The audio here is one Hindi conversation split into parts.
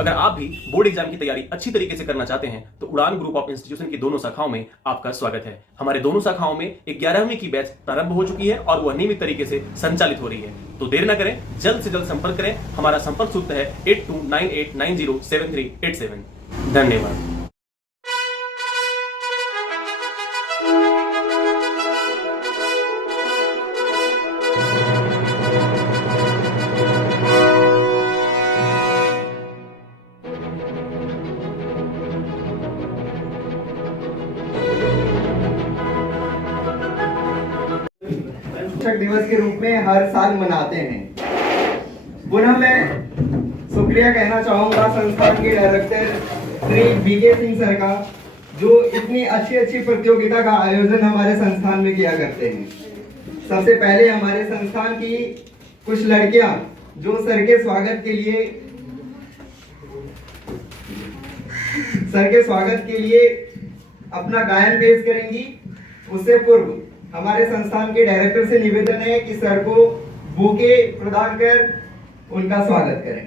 अगर आप भी बोर्ड एग्जाम की तैयारी अच्छी तरीके से करना चाहते हैं तो उड़ान ग्रुप ऑफ इंस्टीट्यूशन की दोनों शाखाओं में आपका स्वागत है। हमारे दोनों शाखाओं में 11वीं की बैच प्रारंभ हो चुकी है और वह नियमित तरीके से संचालित हो रही है। तो देर न करें, जल्द से जल्द संपर्क करें। हमारा संपर्क सूत्र है 8298907387। धन्यवाद। शिक्षक दिवस के रूप में हर साल मनाते हैं। पुनः मैं शुक्रिया कहना चाहूँगा संस्थान के director Shri B K Singh sir का, जो इतनी अच्छी प्रतियोगिता का आयोजन हमारे संस्थान में किया करते हैं। सबसे पहले हमारे संस्थान की कुछ लड़कियां जो सर के स्वागत के लिए अपना गायन पेश करेंगी। उससे पूर्व हमारे संस्थान के डायरेक्टर से निवेदन है कि सर को बुके प्रदान कर उनका स्वागत करें।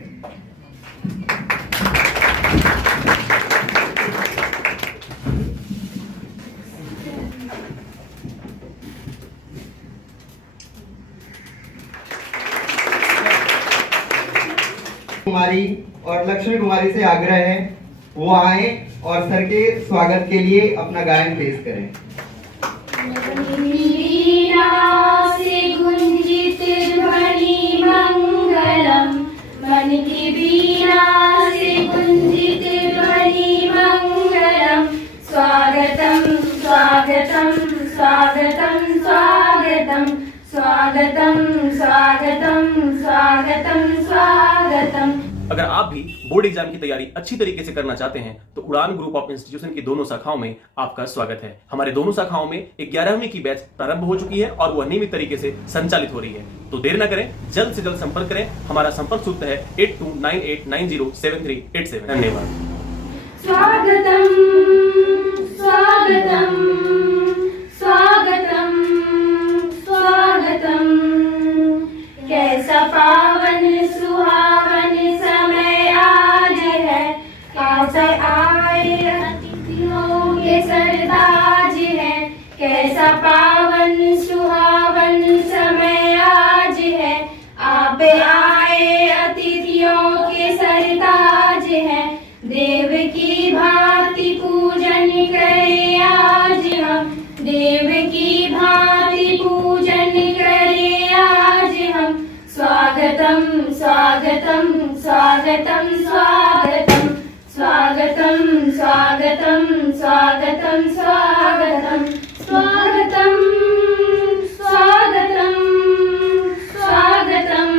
कुमारी और लक्ष्मी कुमारी से आग्रह है वो आए और सर के स्वागत के लिए अपना गायन पेश करें। वीणा से गुंजित ध्वनि मंगलम, मन की वीणा से गुंजित ध्वनि मंगलम। स्वागतम स्वागतम स्वागतम स्वागतम स्वागतम स्वागतम स्वागतम स्वागतम। अगर आप भी बोर्ड एग्जाम की तैयारी अच्छी तरीके से करना चाहते हैं तो उड़ान ग्रुप ऑफ इंस्टीट्यूशन की दोनों शाखाओं में आपका स्वागत है। हमारे दोनों शाखाओं में 11वीं की बैच प्रारंभ हो चुकी है और वह नियमित तरीके से संचालित हो रही है। तो देर न करें, जल्द से जल्द संपर्क करें। हमारा संपर्क सूत्र है 8298907387। धन्यवाद। स्वागतम स्वागतम स्वागतम स्वागतम। कैसा पावन सुहावन समय आज है, कैसा आए अतिथियों के सरताज है। कैसा पावन सुहावन समय आज है, आप आए अतिथियों के सरताज है। देव की भांति पूजन करें आज हम, देव की भांति पूजन करें आज हम। स्वागतम स्वागतम स्वागतम स्वागतम स्वागतम स्वागतम स्वागतम स्वागतम स्वागतम स्वागतम स्वागतम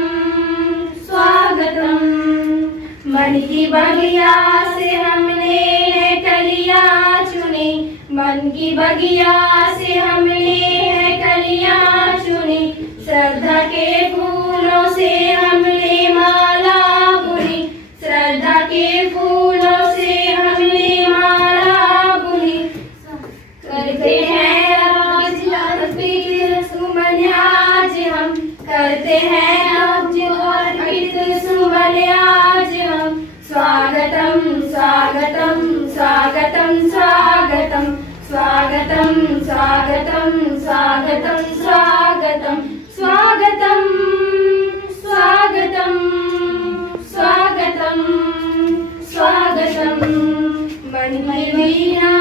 स्वागतम। मन की बगिया से हमने है कलियां चुनी, मन की बगिया से हमने है कलियां चुनी। श्रद्धा के फूलों से हमने माला बुनी, श्रद्धा के फूलों से हमने माला बुनी। करते हैं आज अर्पित सुमन आज हम, करते हैं आज अर्पित सुमन आज हम। स्वागतम स्वागतम स्वागतम स्वागतम स्वागतम स्वागतम स्वागतम स्वागतम स्वागतम स्वागतम स्वागतम स्वागतम। मन की वीणा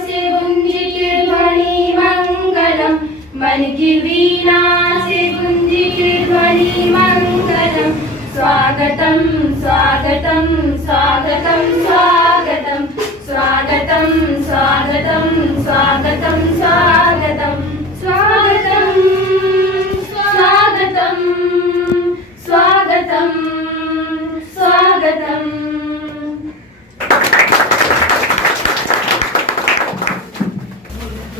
से गुंजित ध्वनि मंगलम, मन की वीणा से गुंजित ध्वनि मंगलम। स्वागतम स्वागतम स्वागतम स्वागतम स्वागतम स्वागतम स्वागतम स्वागतम स्वागतम स्वागतम स्वागतम स्वागतम।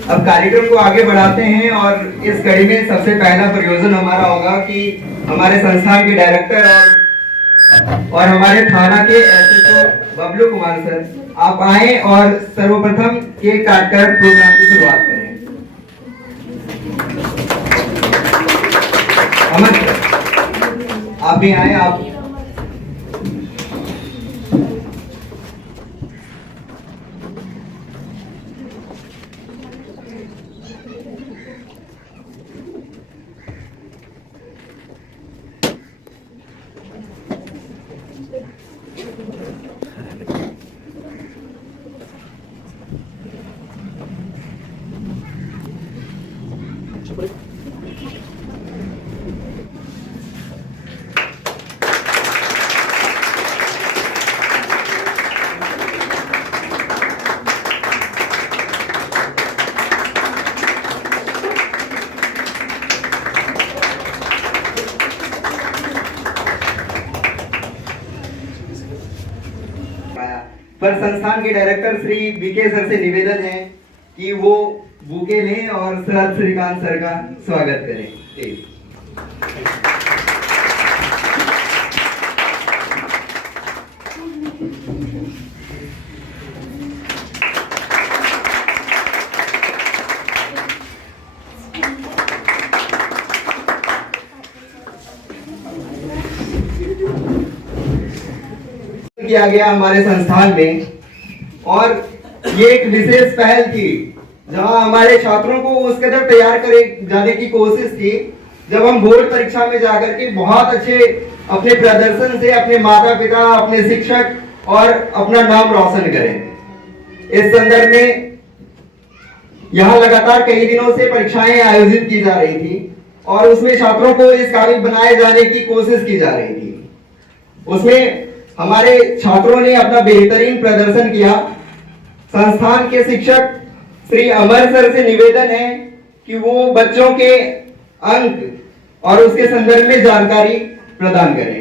अब कार्यक्रम को आगे बढ़ाते हैं और इस कड़ी में सबसे पहला प्रयोजन हमारा होगा कि हमारे संस्थान के डायरेक्टर और हमारे थाना के एसएचओ बबलू कुमार सर आप आए और सर्वप्रथम केक काटकर प्रोग्राम की शुरुआत करें। अमन आप भी आए। आप पाया, पर संस्थान के डायरेक्टर श्री बीके सर से निवेदन है कि वो बुके लें और सर श्रीकांत सर का स्वागत करें। प्लीज। किया गया हमारे संस्थान में, और ये एक विशेष पहल थी जहां हमारे छात्रों को उस कदर तैयार करे जाने की कोशिश थी जब हम बोर्ड परीक्षा में जाकर के बहुत अच्छे अपने प्रदर्शन से अपने माता पिता, अपने शिक्षक और अपना नाम रोशन करें। इस संदर्भ में यहाँ लगातार कई दिनों से परीक्षाएं आयोजित की जा रही थी और उसमें छात्रों को इस काबिल बनाए जाने की कोशिश की जा रही थी। उसमें हमारे छात्रों ने अपना बेहतरीन प्रदर्शन किया। संस्थान के शिक्षक श्री अमर सर से निवेदन है कि वो बच्चों के अंक और उसके संदर्भ में जानकारी प्रदान करें।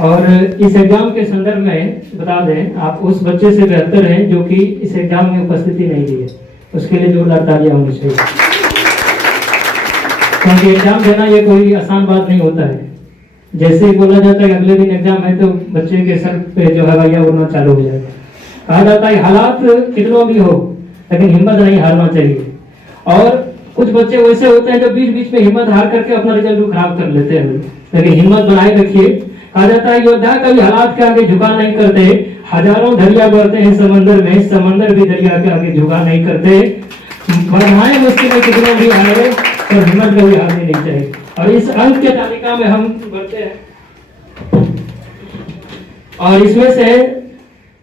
और इस एग्जाम के संदर्भ में बता दें, आप उस बच्चे से बेहतर हैं जो कि इस एग्जाम में उपस्थिति नहीं दी है, उसके लिए जोरदार तालियां होनी चाहिए, क्योंकि एग्जाम देना ये कोई आसान बात नहीं होता है। जैसे ही बोला जाता है अगले दिन एग्जाम है तो बच्चे के सर पे जो हवाइयां उड़ना चालू हो जाएगा। कहा जाता है हालात कितनों भी हो लेकिन हिम्मत नहीं हारना चाहिए। और कुछ बच्चे वैसे होते हैं जो बीच बीच में हिम्मत हार करके अपना रिजल्ट खराब कर लेते हैं, लेकिन हिम्मत बनाए रखिए। कहा जाता है योद्धा कभी हालात के आगे झुका नहीं करते, हजारों दरिया बढ़ते हैं समंदर में, समंदर भी दरिया के आगे झुका नहीं करते। बढ़ाएं मुश्किलें कितनों भी आए तो हिम्मत कभी हारनी नहीं चाहिए। और इस अंक के तालिका में हम बढ़ते हैं और इसमें से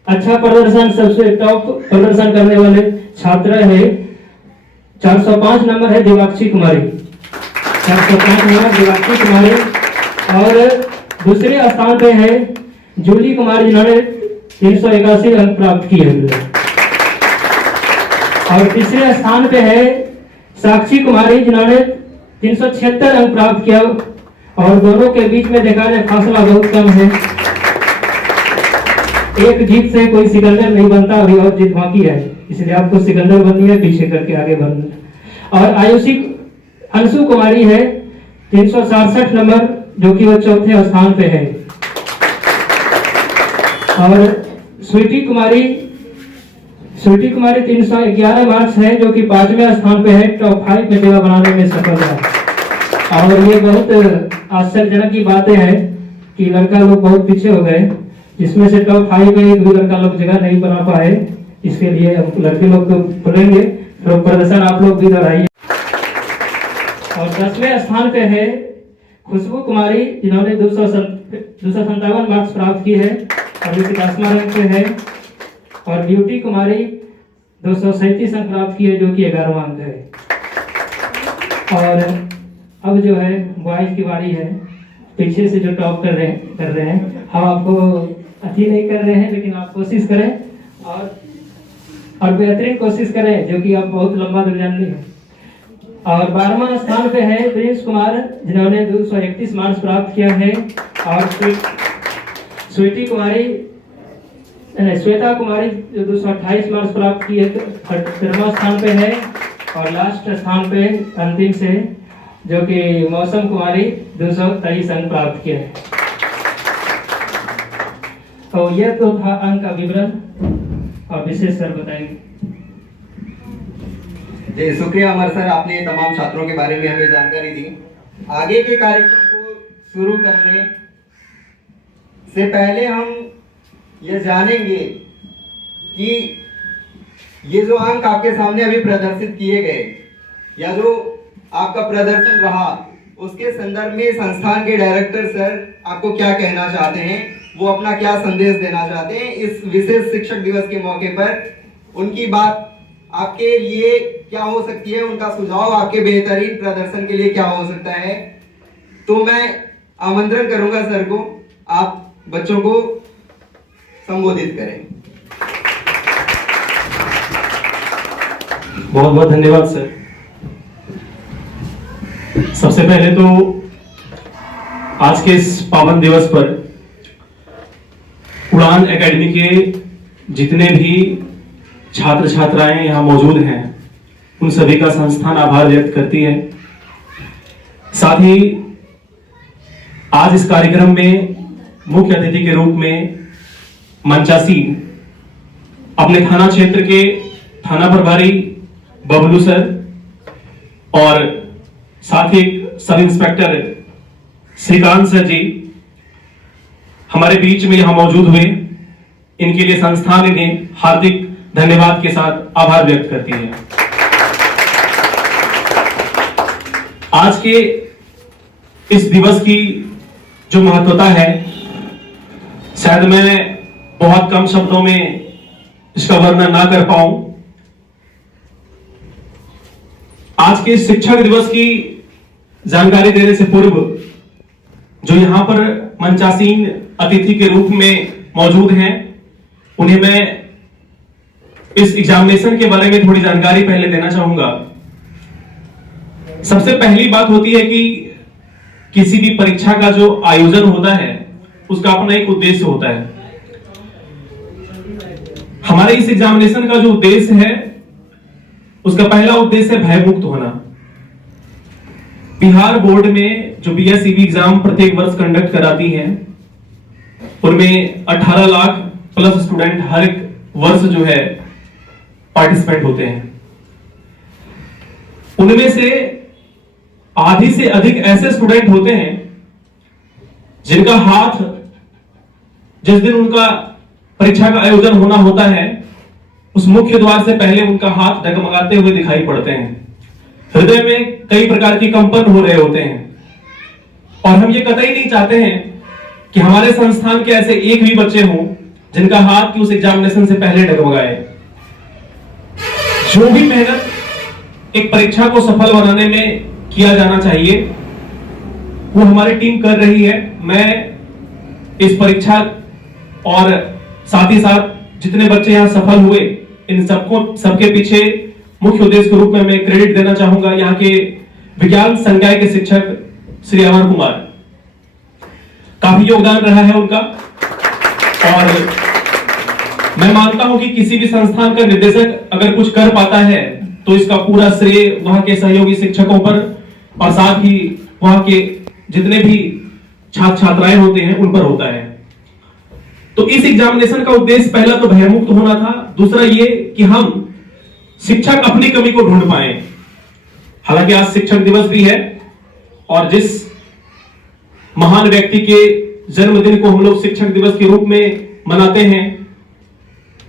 अच्छा प्रदर्शन, सबसे टॉप प्रदर्शन करने वाले छात्र है 405 नंबर है दिवाक्षी कुमारी, 405 नंबर दिवाक्षी कुमारी। और दूसरे स्थान पे है जूली कुमारी जिन्होंने 381 अंक प्राप्त किए हैं। और तीसरे स्थान पे है साक्षी कुमारी जिन्होंने 376 अंक प्राप्त किया। और दोनों के बीच में देखा जाए फासला बहुत कम है, एक जीत से कोई सिकंदर नहीं बनता, अभी और जीत बाकी है, इसलिए आपको सिकंदर बननी है, पीछे करके आगे बढ़ना। और आयुषी अंशु कुमारी है 367 नंबर जो कि वो चौथे स्थान पे है। और स्वीटी कुमारी 311 मार्क्स है जो कि 5वें स्थान पे है, टॉप 5 में जगह बनाने में सफल है। और ये बहुत आश्चर्यजनक की बातें हैं कि लड़का लोग बहुत पीछे हो गए, जिसमें से टॉप 5 में एक भी लड़का लोग जगह नहीं बना पाए। इसके लिए हम लड़के लोग को बोलेंगे तो प्रदर्शन आप लोग भी दोहराइए। और 10वें स्थान पे है खुशबू कुमारी जिन्होंने 257 मार्क्स प्राप्त की है और इस 10वां रैंक पे है। और ब्यूटी कुमारी 237 अंक प्राप्त की है जो कि 11वां अंक है। और अब जो है बॉयज की बारी है, पीछे से जो टॉप कर रहे हैं हम आपको अति नहीं कर रहे हैं, लेकिन आप कोशिश करें और बेहतरीन कोशिश करें, जो कि आप बहुत लंबा दूर जान है। और 12वां स्थान पे है प्रिंस कुमार जिन्होंने 231 मार्क्स प्राप्त किया है। और श्वेता कुमारी जो 228 मार्क्स प्राप्त किए 13वां स्थान पे है। और लास्ट स्थान पे अंतिम से जो कि मौसम कुमारी 223 अंक प्राप्त किया है। तो यह तो था अंक का विवरण और विशेष सर बताएंगे। जी शुक्रिया अमर सर, आपने तमाम छात्रों के बारे में हमें जानकारी दी। आगे के कार्यक्रम को शुरू करने से पहले हम ये जानेंगे कि ये जो अंक आपके सामने अभी प्रदर्शित किए गए या जो आपका प्रदर्शन रहा, उसके संदर्भ में संस्थान के डायरेक्टर सर आपको क्या कहना चाहते हैं, वो अपना क्या संदेश देना चाहते हैं इस विशेष शिक्षक दिवस के मौके पर। उनकी बात आपके लिए क्या हो सकती है, उनका सुझाव आपके बेहतरीन प्रदर्शन के लिए क्या हो सकता है। तो मैं आमंत्रण करूंगा सर को, आप बच्चों को संबोधित करें। बहुत बहुत धन्यवाद सर। सबसे पहले तो आज के इस पावन दिवस पर उड़ान एकेडमी के जितने भी छात्र छात्राएं यहाँ मौजूद हैं उन सभी का संस्थान आभार व्यक्त करती है। साथ ही आज इस कार्यक्रम में मुख्य अतिथि के रूप में मंचासीन अपने थाना क्षेत्र के थाना प्रभारी बबलू सर और साथ ही सब इंस्पेक्टर श्रीकांत सर जी हमारे बीच में यहां मौजूद हुए। इनके लिए संस्थान इन्हें हार्दिक धन्यवाद के साथ आभार व्यक्त करती है। आज के इस दिवस की जो महत्वता है शायद मैं बहुत कम शब्दों में इसका वर्णन ना कर पाऊं। आज के शिक्षक दिवस की जानकारी देने से पूर्व जो यहां पर मंचासीन अतिथि के रूप में मौजूद हैं उन्हें मैं इस एग्जामिनेशन के बारे में थोड़ी जानकारी पहले देना चाहूंगा। सबसे पहली बात होती है कि किसी भी परीक्षा का जो आयोजन होता है उसका अपना एक उद्देश्य होता है। हमारे इस एग्जामिनेशन का जो उद्देश्य है उसका पहला उद्देश्य है भयमुक्त होना। बिहार बोर्ड में जो बीएसईबी एग्जाम प्रत्येक वर्ष कंडक्ट कराती हैं उनमें 18 लाख प्लस स्टूडेंट हर एक वर्ष जो है पार्टिसिपेंट होते हैं। उनमें से आधी से अधिक ऐसे स्टूडेंट होते हैं जिनका हाथ जिस दिन उनका परीक्षा का आयोजन होना होता है उस मुख्य द्वार से पहले उनका हाथ डगमगाते हुए दिखाई पड़ते हैं। हृदय में कई प्रकार की कंपन हो रहे होते हैं और हम ये कतई नहीं चाहते हैं कि हमारे संस्थान के ऐसे एक भी बच्चे हों जिनका हाथ की उस एग्जामिनेशन से पहले डगमगाए। जो भी मेहनत एक परीक्षा को सफल बनाने में किया जाना चाहिए वो हमारी टीम कर रही है। मैं इस परीक्षा और साथ ही साथ जितने बच्चे यहां सफल हुए इन सबके पीछे मुख्य उद्देश्य के रूप में मैं क्रेडिट देना चाहूंगा यहाँ के विज्ञान संकाय के शिक्षक श्री अमर कुमार। काफी योगदान रहा है उनका और मैं मानता हूं कि किसी भी संस्थान का निर्देशक अगर कुछ कर पाता है तो इसका पूरा श्रेय वहां के सहयोगी शिक्षकों पर और साथ ही वहां के जितने भी छात्र छात्राएं होते हैं उन पर होता है। तो इस एग्जामिनेशन का उद्देश्य पहला तो भयमुक्त होना था, दूसरा ये कि हम शिक्षक अपनी कमी को ढूंढ पाए। हालांकि आज शिक्षक दिवस भी है और जिस महान व्यक्ति के जन्मदिन को हम लोग शिक्षक दिवस के रूप में मनाते हैं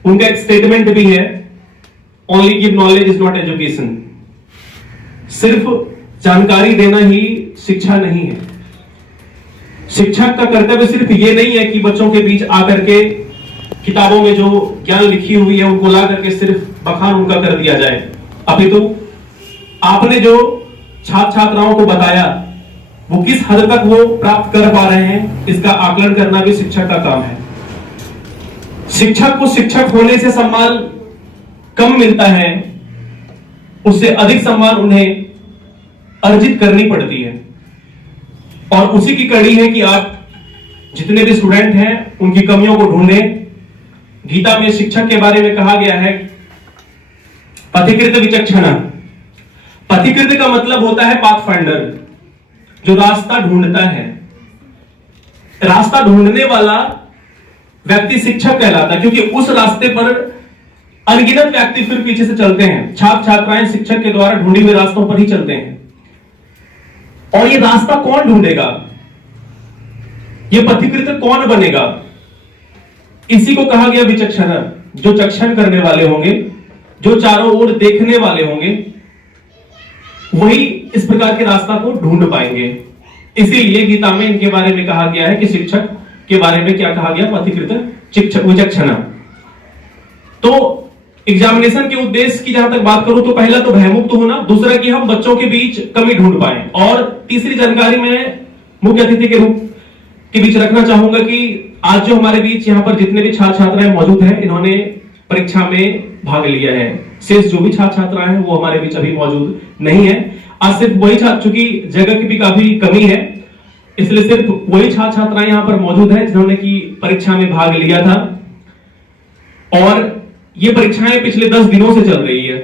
उनका एक स्टेटमेंट भी है, only give knowledge is not education. सिर्फ जानकारी देना ही शिक्षा नहीं है। शिक्षक का कर्तव्य सिर्फ ये नहीं है कि बच्चों के बीच आकर के किताबों में जो ज्ञान लिखी हुई है उनको ला करके सिर्फ बखान उनका कर दिया जाए, अपितु आपने जो छात्र छात्राओं को बताया वो किस हद तक वो प्राप्त कर पा रहे हैं इसका आकलन करना भी शिक्षक का काम है। शिक्षक को शिक्षक होने से सम्मान कम मिलता है, उससे अधिक सम्मान उन्हें अर्जित करनी पड़ती है और उसी की कड़ी है कि आप जितने भी स्टूडेंट हैं उनकी कमियों को ढूंढें। गीता में शिक्षक के बारे में कहा गया है पथिकृत विचक्षण। पथिकृत का मतलब होता है पाथ फाइंडर, जो रास्ता ढूंढता है। रास्ता ढूंढने वाला व्यक्ति शिक्षक कहलाता है क्योंकि उस रास्ते पर अनगिनत व्यक्ति फिर पीछे से चलते हैं। छात्र छात्राएं शिक्षक के द्वारा ढूंढी हुए रास्तों पर ही चलते हैं और ये रास्ता कौन ढूंढेगा, ये पथिकृत कौन बनेगा, इसी को कहा गया विचक्षण। जो चक्षण करने वाले होंगे, जो चारों ओर देखने वाले होंगे, वही इस प्रकार के रास्ता को ढूंढ पाएंगे। इसीलिए गीता में इनके बारे में कहा गया है कि शिक्षक के बारे में क्या कहा गया, पथिकृत विचक्षण। तो एग्जामिनेशन के उद्देश्य की जहां तक बात करूं तो पहला तो भयमुक्त होना, दूसरा कि हम बच्चों के बीच कमी ढूंढ पाए और तीसरी जानकारी मैं मुख्य अतिथि के रूप के बीच रखना चाहूंगा कि आज जो हमारे बीच यहाँ पर जितने भी छात्र छात्राएं मौजूद हैं इन्होंने परीक्षा में भाग लिया है। शेष जो भी छात्र छात्राएं हैं वो हमारे बीच अभी मौजूद नहीं है। आज सिर्फ वही छात्र, चूंकि जगह की भी काफी कमी है इसलिए सिर्फ वही छात्र छात्राएं यहां पर मौजूद हैं जिन्होंने की परीक्षा में भाग लिया था। और ये परीक्षाएं पिछले 10 दिनों से चल रही है।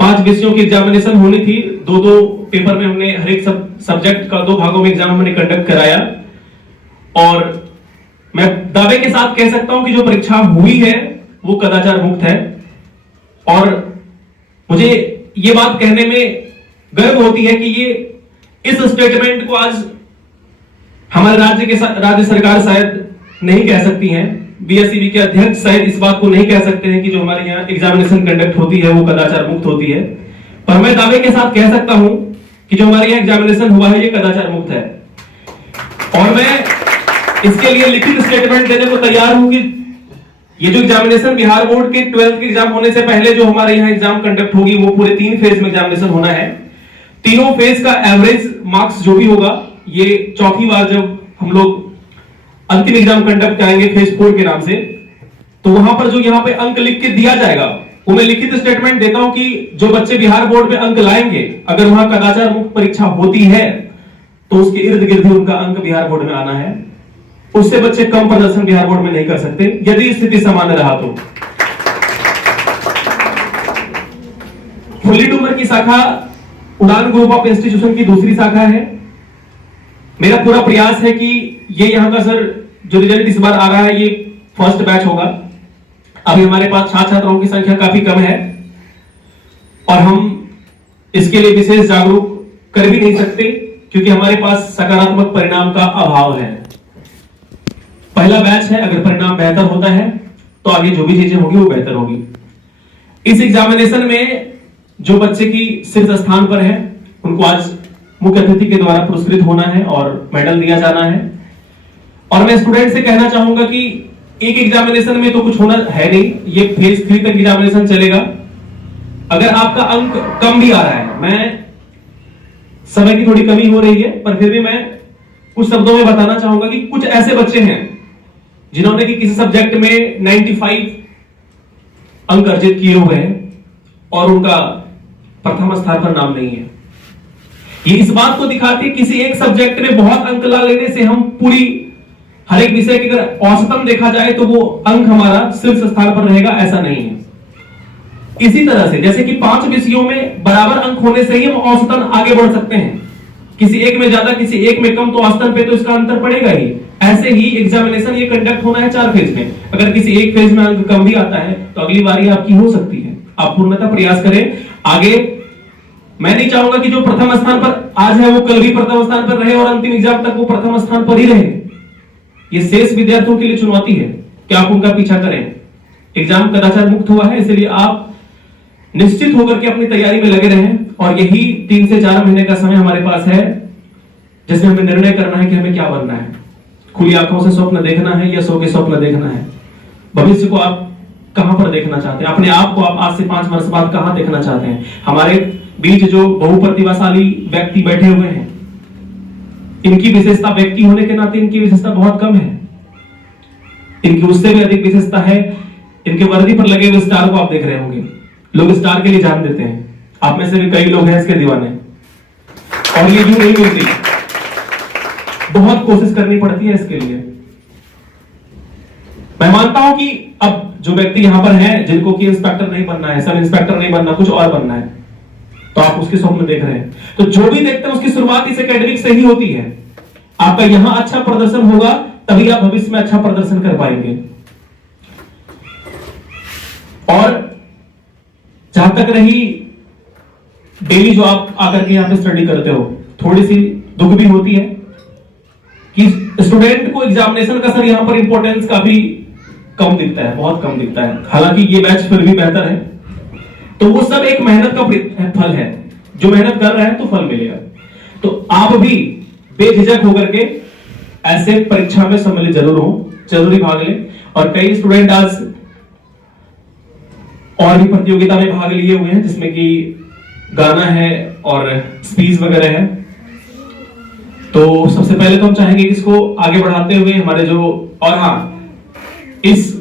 5 विषयों की एग्जामिनेशन होनी थी, 2-2 पेपर में हमने हर एक सब्जेक्ट का 2 भागों में एग्जाम हमने कंडक्ट कराया। और मैं दावे के साथ कह सकता हूं कि जो परीक्षा हुई है वो कदाचार मुक्त है। और मुझे ये बात कहने में गर्व होती है कि ये इस स्टेटमेंट को आज हमारे राज्य सरकार शायद नहीं कह सकती है, बीएसईबी के अध्यक्ष शायद इस बात को नहीं कह सकते हैं कि जो हमारे यहाँ एग्जामिनेशन कंडक्ट होती है वो कदाचार मुक्त होती है। पर मैं दावे के साथ कह सकता हूं कि जो हमारे यहाँ एग्जामिनेशन हुआ है ये कदाचार मुक्त है। और मैं इसके लिए लिखित स्टेटमेंट देने को तैयार हूं कि ये जो एग्जामिनेशन बिहार बोर्ड के 12th के एग्जाम होने से पहले जो हमारे यहाँ एग्जाम कंडक्ट होगी वो पूरे 3 फेज में एग्जामिनेशन होना है। तीनों फेज का एवरेज मार्क्स जो भी होगा ये चौथी बार जब हम लोग अंतिम एग्जाम कंडक्ट करेंगे फेज 4 के नाम से, तो वहां पर जो यहाँ पे अंक लिख के दिया जाएगा वो मैं लिखित स्टेटमेंट देता हूं कि जो बच्चे बिहार बोर्ड में अंक लाएंगे, अगर वहां कदाचार मुक्त परीक्षा होती है तो उसके इर्द गिर्द ही उनका अंक बिहार बोर्ड में आना है। उससे बच्चे कम प्रदर्शन बिहार बोर्ड में नहीं कर सकते यदि स्थिति सामान्य रहा तो। फुल्ली डूमर की शाखा उड़ान ग्रुप ऑफ इंस्टीट्यूशन की दूसरी शाखा है। मेरा पूरा प्रयास है कि ये यहाँ का सर जो रिजल्ट इस बार आ रहा है ये फर्स्ट बैच होगा। अभी हमारे पास छात्र छात्राओं की संख्या काफी कम है और हम इसके लिए विशेष जागरूक कर भी नहीं सकते क्योंकि हमारे पास सकारात्मक परिणाम का अभाव है। पहला बैच है, अगर परिणाम बेहतर होता है तो आगे जो भी चीजें होगी वो बेहतर होगी। इस एग्जामिनेशन में जो बच्चे की शीर्ष स्थान पर है उनको आज मुख्य अतिथि के द्वारा पुरस्कृत होना है और मेडल दिया जाना है। और मैं स्टूडेंट से कहना चाहूंगा कि एक एग्जामिनेशन में तो कुछ होना है नहीं, ये फेज 3 तक एग्जामिनेशन चलेगा। अगर आपका अंक कम भी आ रहा है, मैं समय की थोड़ी कमी हो रही है पर फिर भी मैं कुछ शब्दों में बताना चाहूंगा कि कुछ ऐसे बच्चे हैं जिन्होंने कि किसी सब्जेक्ट में 95 अंक अर्जित किए हुए हैं और उनका प्रथम स्थान पर नाम नहीं है। ये इस बात को दिखाती है किसी एक सब्जेक्ट में बहुत अंक ला लेने से हम पूरी हर एक विषय की अगर औसतन देखा जाए तो वो अंक हमारा शीर्ष स्थान पर रहेगा, ऐसा नहीं है। इसी तरह से जैसे कि 5 विषयों में बराबर अंक होने से ही हम औसतन आगे बढ़ सकते हैं। किसी एक में ज्यादा किसी एक में कम तो औसतन पे तो इसका अंतर पड़ेगा ही। ऐसे ही एग्जामिनेशन ये कंडक्ट होना है 4 फेज में। अगर किसी एक फेज में अंक कम भी आता है तो अगली बारी आपकी हो सकती है। आप पूर्णतः प्रयास करें आगे। मैं नहीं चाहूंगा कि जो प्रथम स्थान पर आज है वो कल भी प्रथम स्थान पर रहे और अंतिम एग्जाम तक वो प्रथम स्थान पर ही रहे। ये शेष विद्यार्थियों के लिए चुनौती है कि आप उनका पीछा करें। एग्जाम कदाचार मुक्त हुआ है, इसलिए आप निश्चित होकर के अपनी तैयारी में लगे रहें। और यही 3 से 4 महीने का समय हमारे पास है जिसमें हमें निर्णय करना है कि हमें क्या बनना है। खुली आंखों से स्वप्न देखना है या सो के स्वप्न देखना है। भविष्य को आप कहां पर देखना चाहते हैं, अपने आप को आप आज से 5 वर्ष बाद कहां देखना चाहते हैं। हमारे बीच जो बहुप्रतिभाशाली व्यक्ति बैठे हुए हैं, इनकी विशेषता व्यक्ति होने के नाते इनकी विशेषता बहुत कम है। इनकी उससे भी अधिक विशेषता है इनके वर्दी पर लगे हुए स्टार को आप देख रहे होंगे। लोग स्टार के लिए जान देते हैं, आप में से भी कई लोग हैं इसके दीवाने। और ये यूं नहीं मिलती, बहुत कोशिश करनी पड़ती है इसके लिए। मैं मानता हूं कि अब जो व्यक्ति यहां पर हैं जिनको कि इंस्पेक्टर नहीं बनना है, सब इंस्पेक्टर नहीं बनना, कुछ और बनना है, तो आप उसके स्वप्न देख रहे हैं। तो जो भी देखते हैं उसकी शुरुआत इस एकेडमिक से ही होती है। आपका यहां अच्छा प्रदर्शन होगा तभी आप भविष्य में अच्छा प्रदर्शन कर पाएंगे। और जहां तक रही डेली जो आप आकर के यहां पे स्टडी करते हो, थोड़ी सी दुख भी होती है कि स्टूडेंट को एग्जामिनेशन का सर यहां पर इंपॉर्टेंस काफी कम दिखता है, बहुत कम दिखता है। हालांकि ये बैच फिर भी बेहतर है। तो वो सब एक मेहनत का फल है। जो मेहनत कर रहे हैं तो फल मिलेगा। तो आप भी बेझिझक होकर के ऐसे परीक्षा में सम्मिलित जरूर हो, जरूरी भाग लें। और कई स्टूडेंट आज और भी प्रतियोगिता में भाग लिए हुए हैं जिसमें कि गाना है और स्पीच वगैरह है। तो सबसे पहले तो हम चाहेंगे कि इसको आगे बढ़ाते हुए हमारे जो और इस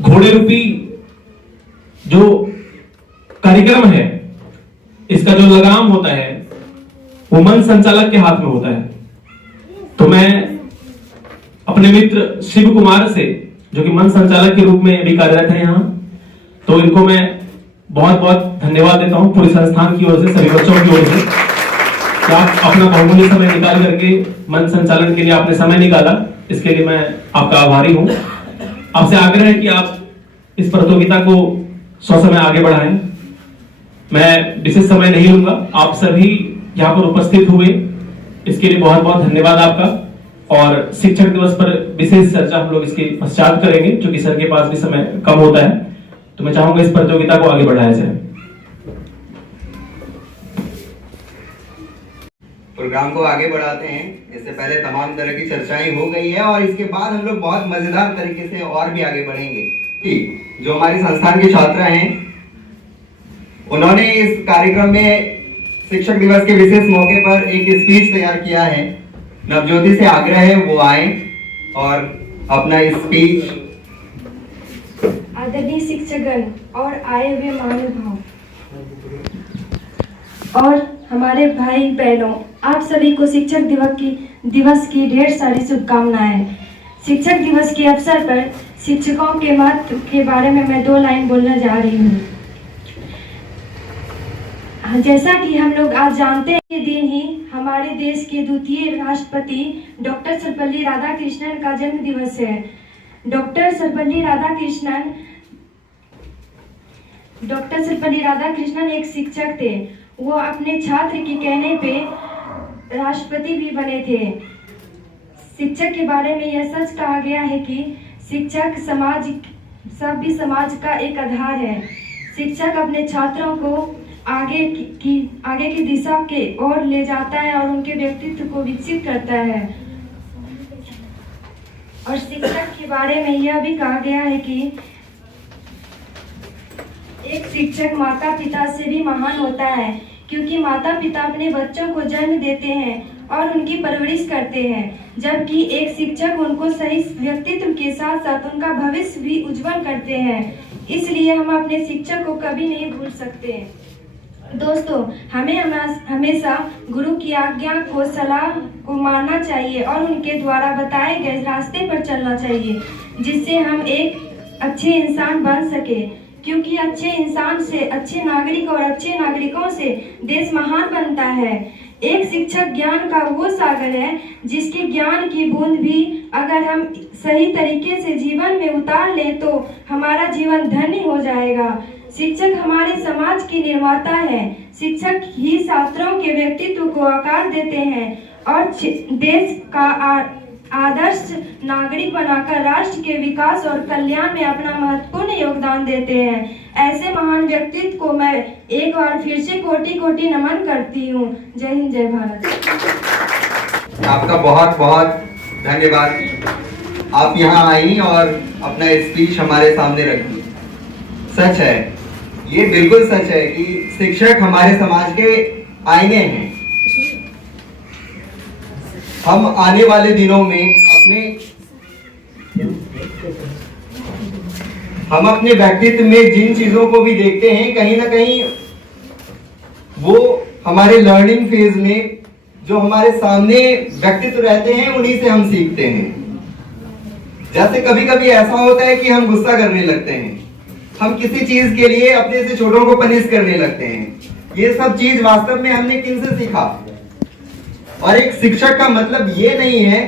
घोड़े रूपी जो कार्यक्रम है, इसका जो लगाम होता है वो मंच संचालक के हाथ में होता है। तो मैं अपने मित्र शिव कुमार से, जो कि मंच संचालक के रूप में भी कार्यरत है यहाँ, तो इनको मैं बहुत बहुत धन्यवाद देता हूँ पूरे संस्थान की ओर से, सभी बच्चों की ओर से, कि आप अपना बहुमूल्य समय निकाल करके मंच संचालन के लिए आपने समय निकाला। इसके लिए मैं आपका आभारी हूँ। आपसे आग्रह है कि आप इस प्रतियोगिता को समय आगे बढ़ाएं। मैं विशेष समय नहीं लूंगा, आप सभी यहाँ पर उपस्थित हुए इसके लिए बहुत बहुत धन्यवाद आपका। और शिक्षक दिवस पर विशेष चर्चा हम लोग इसके पश्चात करेंगे, क्योंकि सर के पास भी समय कम होता है। तो मैं चाहूंगा इस प्रतियोगिता को आगे बढ़ाया जाए। प्रोग्राम को आगे बढ़ाते हैं। इससे पहले तमाम तरह की चर्चाएं हो गई है और इसके बाद हम लोग बहुत मजेदार तरीके से और भी आगे बढ़ेंगे। जो हमारी संस्थान के छात्र हैं, उन्होंने इस कार्यक्रम में शिक्षक दिवस के विशेष मौके पर एक स्पीच तैयार किया है। नवज्योति से आग्रह है वो आए और अपना स्पीच। आदरणीय शिक्षकगण और आए हुए महानुभाव और हमारे भाई बहनों, आप सभी को शिक्षक दिवस की ढेर सारी शुभकामनाएं। शिक्षक दिवस के अवसर पर शिक्षकों के महत्व के बारे में मैं 2 लाइन बोलने जा रही हूँ। जैसा कि हम लोग आज जानते हैं, ये दिन ही हमारे देश के द्वितीय राष्ट्रपति डॉक्टर सर्वपल्ली राधाकृष्णन का जन्म दिवस है। डॉक्टर सर्वपल्ली राधाकृष्णन एक शिक्षक थे। वो अपने छात्र के कहने पे राष्ट्रपति भी बने थे। शिक्षक के बारे में यह सच कहा गया है कि शिक्षक सभ्य समाज का एक आधार है। शिक्षक अपने छात्रों को आगे की दिशा के ओर ले जाता है और उनके व्यक्तित्व को विकसित करता है। और शिक्षक के बारे में यह भी कहा गया है कि एक शिक्षक माता पिता से भी महान होता है, क्योंकि माता पिता अपने बच्चों को जन्म देते हैं और उनकी परवरिश करते हैं, जबकि एक शिक्षक उनको सही व्यक्तित्व के साथ साथ उनका भविष्य भी उज्जवल करते हैं। इसलिए हम अपने शिक्षक को कभी नहीं भूल सकते। दोस्तों, हमें हमेशा गुरु की आज्ञा को, सलाह को मानना चाहिए और उनके द्वारा बताए गए रास्ते पर चलना चाहिए, जिससे हम एक अच्छे इंसान बन सके, क्योंकि अच्छे इंसान से अच्छे नागरिक और अच्छे नागरिकों से देश महान बनता है। एक शिक्षक ज्ञान का वो सागर है जिसके ज्ञान की बूंद भी अगर हम सही तरीके से जीवन में उतार लें तो हमारा जीवन धन्य हो जाएगा। शिक्षक हमारे समाज के निर्माता हैं। शिक्षक ही छात्रों के व्यक्तित्व को आकार देते हैं और देश का आदर्श नागरिक बनाकर राष्ट्र के विकास और कल्याण में अपना महत्वपूर्ण योगदान देते हैं। ऐसे महान व्यक्तित्व को मैं एक बार फिर से कोटि कोटि नमन करती हूँ। जय हिंद, जय भारत। आपका बहुत बहुत धन्यवाद। आप यहाँ आई और अपना स्पीच हमारे सामने रखी। सच है, ये बिल्कुल सच है कि शिक्षक हमारे समाज के आईने हैं। हम आने वाले दिनों में अपने व्यक्तित्व में जिन चीजों को भी देखते हैं, कहीं ना कहीं वो हमारे लर्निंग फेज में जो हमारे सामने व्यक्तित्व रहते हैं, उन्हीं से हम सीखते हैं। जैसे कभी कभी ऐसा होता है कि हम गुस्सा करने लगते हैं, हम किसी चीज के लिए अपने से छोटों को पनिश करने लगते हैं। ये सब चीज वास्तव में हमने किनसे सीखा? और एक शिक्षक का मतलब ये नहीं है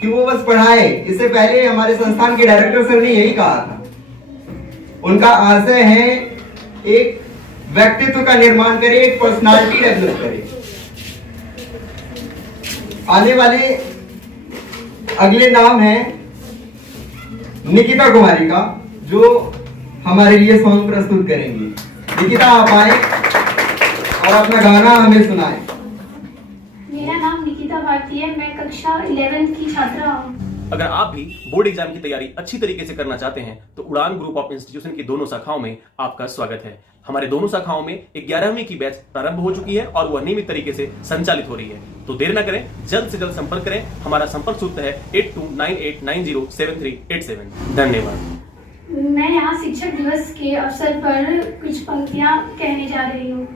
कि वो बस पढ़ाए। इससे पहले हमारे संस्थान के डायरेक्टर सर ने यही कहा था। उनका आशय है एक व्यक्तित्व का निर्माण करे, एक पर्सनालिटी डेवलप करे। आने वाले अगले नाम है निकिता कुमारी का, जो हमारे लिए सॉन्ग प्रस्तुत करेंगी। निकिता, आप आए और अपना गाना हमें सुनाएं। मेरा नाम निकिता भारती है। मैं कक्षा 11th की छात्रा हूँ। अगर आप भी बोर्ड एग्जाम की तैयारी अच्छी तरीके से करना चाहते हैं तो उड़ान ग्रुप ऑफ इंस्टीट्यूशन की दोनों शाखाओं में आपका स्वागत है। हमारे दोनों शाखाओं में 11वीं की बैच प्रारंभ हो चुकी है और वह नियमित तरीके से संचालित हो रही है। तो देर न करें, जल्द से जल्द संपर्क करें। हमारा संपर्क सूत्र है 8298907387। धन्यवाद। मैं यहाँ शिक्षक दिवस के अवसर पर कुछ पंक्तियाँ कहने जा रही हूँ।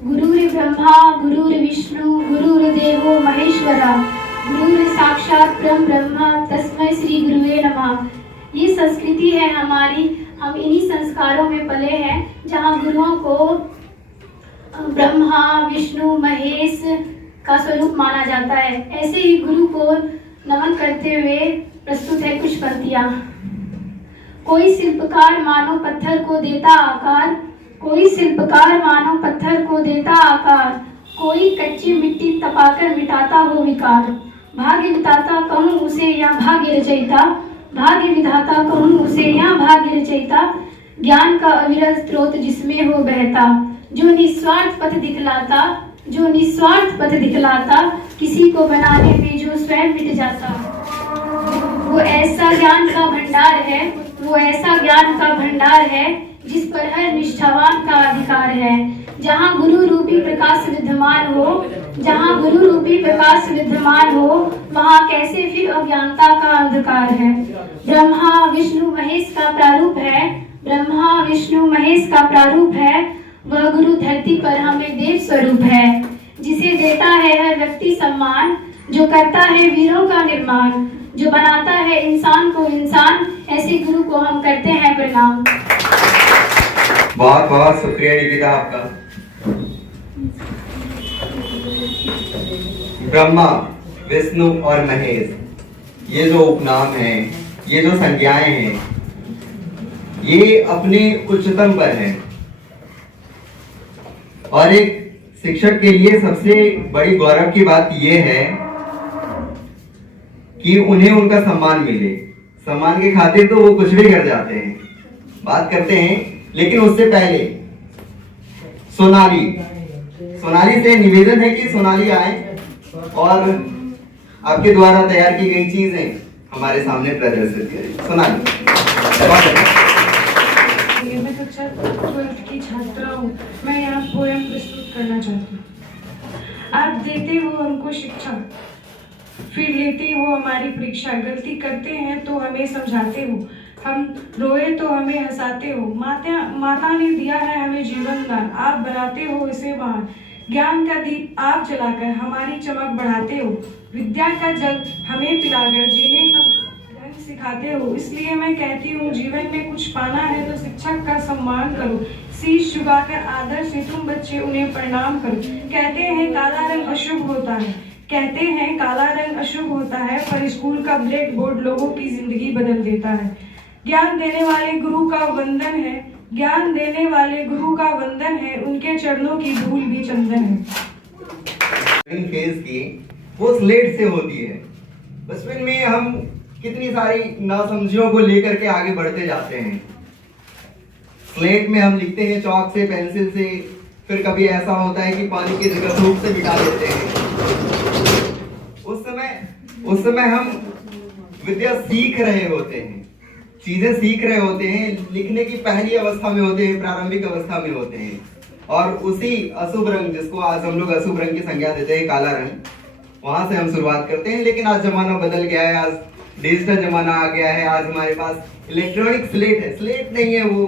गुरुर्ब्रह्मा गुरुर्विष्णु गुरुर्देवो महेश्वरा गुरुर साक्षात परम ब्रह्म तस्मै श्री गुरुवे नमः। ये संस्कृति है हमारी, हम इन्हीं संस्कारों में पले हैं जहाँ गुरुओं को ब्रह्मा विष्णु महेश का स्वरूप माना जाता है। ऐसे ही गुरु को नमन करते हुए प्रस्तुत है कुछ पंक्तियाँ। कोई शिल्पकार मानो पत्थर को देता आकार, कोई शिल्पकार मानो पत्थर को देता आकार, कोई कच्ची मिट्टी तपाकर मिटाता हो विकार। भाग्य विधाता कहूँ उसे या भाग्य रचयिता, भाग्य विधाता कहूँ उसे या भाग्य रचयिता। ज्ञान का अविरल स्रोत जिसमें हो बहता, जो निस्वार्थ पथ दिखलाता, जो निस्वार्थ पथ दिखलाता, किसी को बनाने में जो स्वयं मिट जाता। वो ऐसा ज्ञान का भंडार है, वो ऐसा ज्ञान का भंडार है जिस पर हर निष्ठावान का अधिकार है। जहाँ गुरु रूपी प्रकाश विद्यमान हो, जहाँ गुरु रूपी प्रकाश विद्यमान हो, वहाँ कैसे फिर अज्ञानता का अंधकार है। ब्रह्मा विष्णु महेश का प्रारूप है, ब्रह्मा विष्णु महेश का प्रारूप है। वह गुरु धरती पर हमें देव स्वरूप है, जिसे देता है हर व्यक्ति सम्मान, जो करता है वीरों का निर्माण, जो बनाता है इंसान को इंसान। ऐसे गुरु को हम करते हैं प्रणाम। बहुत बहुत शुक्रिया निकिता आपका। ब्रह्मा विष्णु और महेश, ये जो उपनाम हैं, ये जो संज्ञाएं हैं, ये अपने उच्चतम पर हैं। और एक शिक्षक के लिए सबसे बड़ी गौरव की बात यह है कि उन्हें उनका सम्मान मिले। सम्मान के खातिर तो वो कुछ भी कर जाते हैं, बात करते हैं, लेकिन उससे पहले सोनाली से निवेदन है कि सोनाली आए और आपके द्वारा तैयार की गई चीजें हमारे सामने प्रदर्शित करें। सोनाली। मैं कक्षा 12 की छात्रा हूँ। मैं यहाँ पोयम प्रस्तुत करना चाहती हूँ। आप देते हो हमको शिक्षा, फिर लेते हो हमारी परीक्षा। गलती करते हैं तो हमें समझाते हो, हम रोए तो हमें हंसाते हो। माता ने दिया है हमें जीवन दान, आप बनाते हो इसे महान। ज्ञान का दीप आप जलाकर हमारी चमक बढ़ाते हो। विद्या का जल हमें पिलाकर जीने का ढंग सिखाते हो। इसलिए मैं कहती हूँ, जीवन में कुछ पाना है तो शिक्षक का सम्मान करो। शीश झुकाकर आदर से तुम बच्चे उन्हें प्रणाम करो। कहते हैं काला रंग अशुभ होता है, कहते हैं काला रंग अशुभ होता है, पर स्कूल का ब्लैक बोर्ड लोगों की जिंदगी बदल देता है। ज्ञान देने वाले गुरु का वंदन है, ज्ञान देने वाले गुरु का वंदन है, उनके चरणों की धूल भी चंदन है। फेज की वो स्लेट से होती है। बचपन में हम कितनी सारी नासमझियों को लेकर के आगे बढ़ते जाते हैं। स्लेट में हम लिखते हैं चौक से, पेंसिल से, फिर कभी ऐसा होता है कि पानी की जगह धूप से मिटा देते हैं। उस समय हम विद्या सीख रहे होते हैं, चीजें सीख रहे होते हैं, लिखने की पहली अवस्था में होते हैं, प्रारंभिक अवस्था में होते हैं। और उसी अशुभ रंग, जिसको आज हम लोग अशुभ रंग की संज्ञा देते हैं, काला रंग, वहां से हम शुरुआत करते हैं। लेकिन आज जमाना बदल गया है, आज डिजिटल जमाना आ गया है। आज हमारे पास इलेक्ट्रॉनिक स्लेट है, स्लेट नहीं है वो,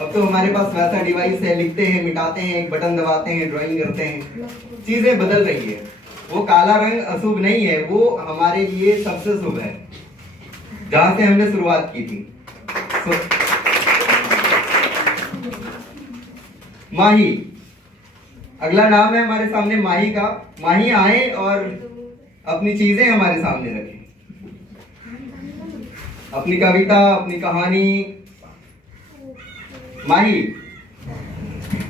अब तो हमारे पास वैसा डिवाइस है, लिखते हैं, मिटाते हैं, एक बटन दबाते हैं, ड्राइंग करते हैं। चीजें बदल रही है। वो काला रंग अशुभ नहीं है, वो हमारे लिए सबसे शुभ है, जहां से हमने शुरुआत की थी। माही, अगला नाम है हमारे सामने माही का। माही आए और अपनी चीजें हमारे सामने रखें, अपनी कविता, अपनी कहानी। माही।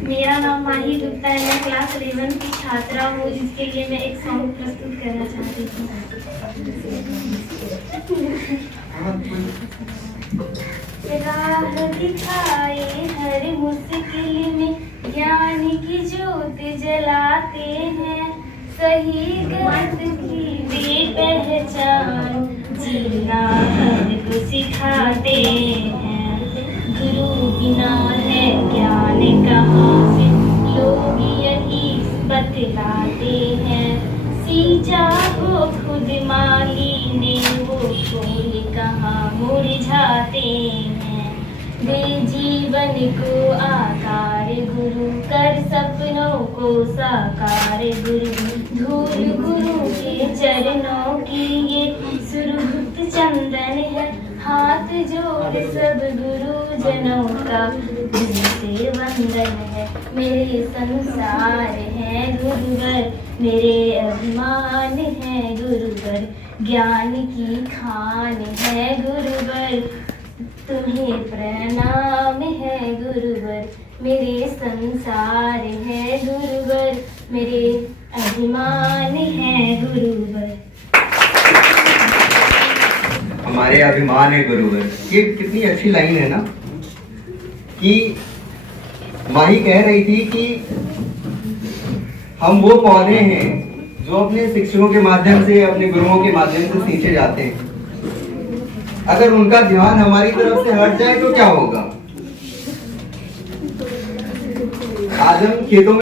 मेरा नाम माही गुप्ता है, मैं क्लास 11 की छात्रा हूँ, जिसके लिए मैं एक सॉन्ग प्रस्तुत करना चाहती हूँ। राह दिखाए हर मुश्किल में ज्ञान की ज्योत जलाते हैं, सही गलत की बेपहचान जीना हर को सिखाते हैं। गुरु बिना है ज्ञान कहाँ से, लोग यही बतलाते हैं। सींचा हो खुद माली ने, वो फूल कहाँ मुरझाते हैं। दे जीवन को आकार गुरु, कर सपनों को साकार गुरु। धूल गुरु के चरणों की ये सुरभूत चंदन है, हाथ जोड़ सब गुरु जनों का दिल से वंदन है। मेरे संसार है गुरुवर, मेरे अभिमान है गुरुवर, ज्ञान की खान है गुरुवर, तुम्हें प्रणाम है गुरुवर। मेरे संसार है गुरुवर, मेरे अभिमान है गुरुवर। हमारे अभिमान है गुरुवर, ये कितनी अच्छी लाइन है ना, कि माही कह रही थी कि हम वो पौधे हैं जो अपने शिक्षकों के माध्यम से, अपने गुरुओं के माध्यम से सींचे जाते हैं। अगर उनका ध्यान हमारी तरफ से हट जाए तो क्या होगा? आज हम खेतों में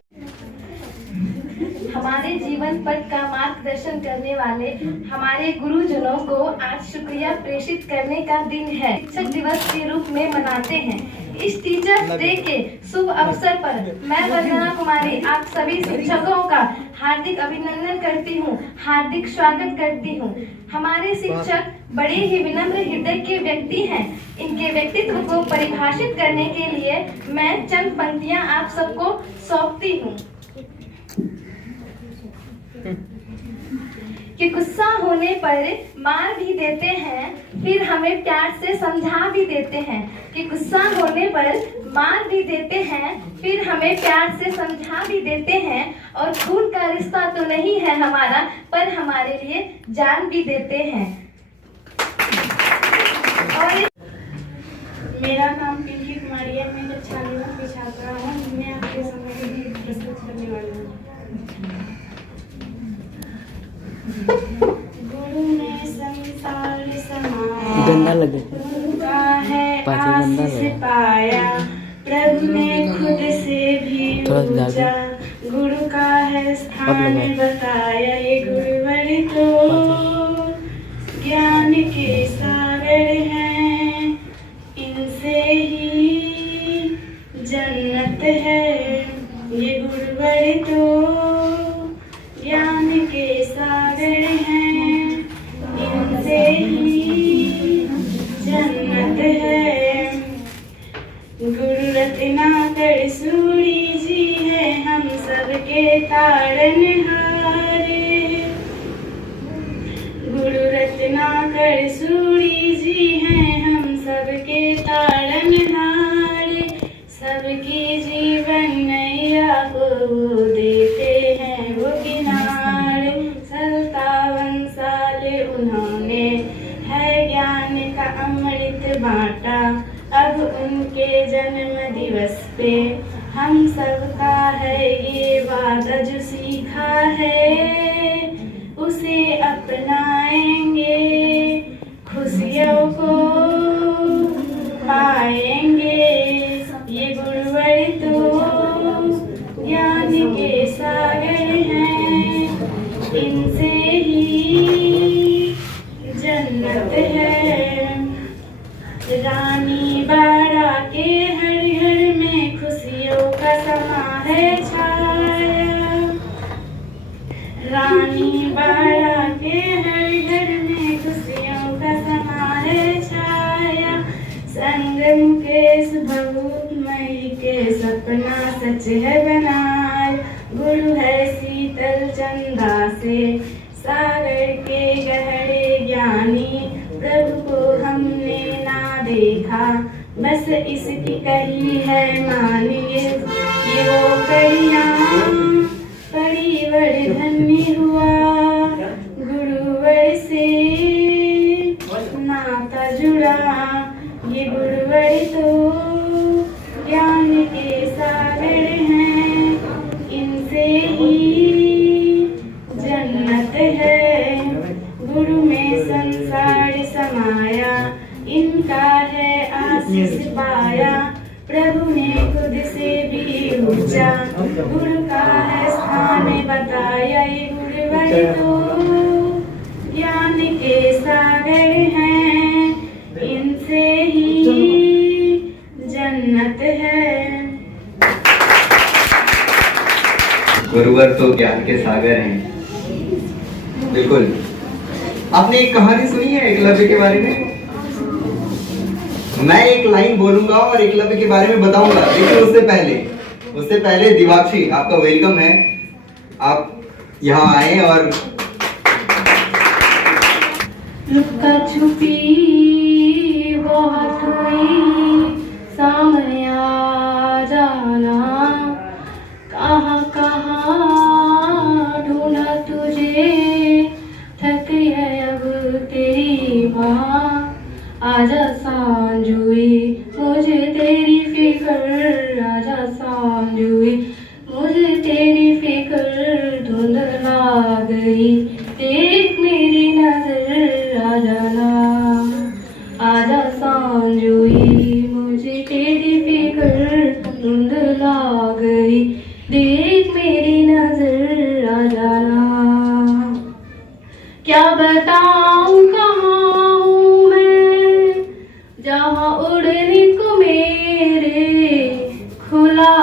हमारे जीवन पथ का मार्गदर्शन करने वाले हमारे गुरुजनों को आज शुक्रिया प्रेषित करने का दिन है, शिक्षक दिवस के रूप में मनाते हैं। इस टीचर्स डे के शुभ अवसर पर मैं वंदना कुमारी आप सभी शिक्षकों का हार्दिक अभिनंदन करती हूँ, हार्दिक स्वागत करती हूँ। हमारे शिक्षक बड़े ही विनम्र हृदय के व्यक्ति हैं। इनके व्यक्तित्व को परिभाषित करने के लिए मैं चंद पंक्तियाँ आप सबको सौंपती हूँ। कि गुस्सा होने पर मार भी देते हैं, फिर हमें प्यार से समझा भी देते हैं। कि गुस्सा होने पर मार भी देते हैं, फिर हमें प्यार से समझा भी देते हैं। और खून का रिश्ता तो नहीं है हमारा, पर हमारे लिए जान भी देते हैं। और मेरा नाम पिंकी कुमारी है, मैं कक्षा 11 की छात्रा हूँ। मैं आपके सामने गीत प्रस्तुत करने वाली हूँ। गुरु ने संसार समाया, उनका है आशीष पाया, प्रभु ने खुद से भी ऊंचा गुरु का है स्थान बताया। ये गुरुवर तो ज्ञान के सागर हैं, इनसे ही जन्नत है। ये गुरुवर तो ज्ञान के सागर हैं, इनसे ही जन्नत है। गुरु रत्नाकर सूरी जी है हम सबके तारनहार। गुरु रत्नाकर सूरी जी हैं हम सबके तारनहार। सबके जीवन नैया को देते हैं वो किनारे। 57 साल उन्होंने है ज्ञान का अमृत बांटा। अब उनके जन्म दिवस पे हम सबका है ये वादा, जो सीखा है उसे अपनाएंगे, खुशियों को पाएंगे। ये गुरुवर तो ज्ञान के सागर हैं, इनसे ही जन्नत है। रानी बाड़ा के हर घर में खुशियों का समा है छाया। रानी बाड़ा के हर घर में खुशियों का समा है छाया। संगम के मई के सपना सच है बनाए। गुरु है शीतल चंदा से सागर के गहरे ज्ञानी। प्रभु को हमने ना देखा, बस इसकी कही है मानिए। ये वो कड़ियाँ परिवर धन्य हुआ, गुरुवर से नाता जुड़ा। ये गुरुवर तो ज्ञान के सागर हैं, इनसे ही जन्नत है। गुरु में संसार समाया, इनका है आशीष पाया। प्रभु ने खुद से भी ऊंचा गुरु का है स्थान बताया। ये गुरुवर तो ज्ञान के सागर हैं, इनसे ही गुरुवर तो ज्ञान के सागर हैं। बिल्कुल। आपने एक कहानी सुनी है एकलव्य के बारे में? मैं एक लाइन बोलूंगा और एकलव्य के बारे में बताऊंगा, लेकिन उससे पहले दिवाक्षी, आपका वेलकम है। आप यहाँ आए और लुका छुपी बहुत हुई, सामने आ जाना, कहाँ कहाँ ढूंढा तुझे, थक है अब तेरी माँ, आजा सांझ हुई मुझे तेरी फिक्र, आजा सांझ हुई मुझे तेरी फिक्र, धुंध ला गई देख मेरी नजर, आ जाना, आजा सांझ हुई मुझे तेरी फिक्र, धुंध ला गई देख मेरी नजर, आ जाना। क्या बताऊं कहाँ हूँ मैं, जहाँ उड़ने को मेरे खुला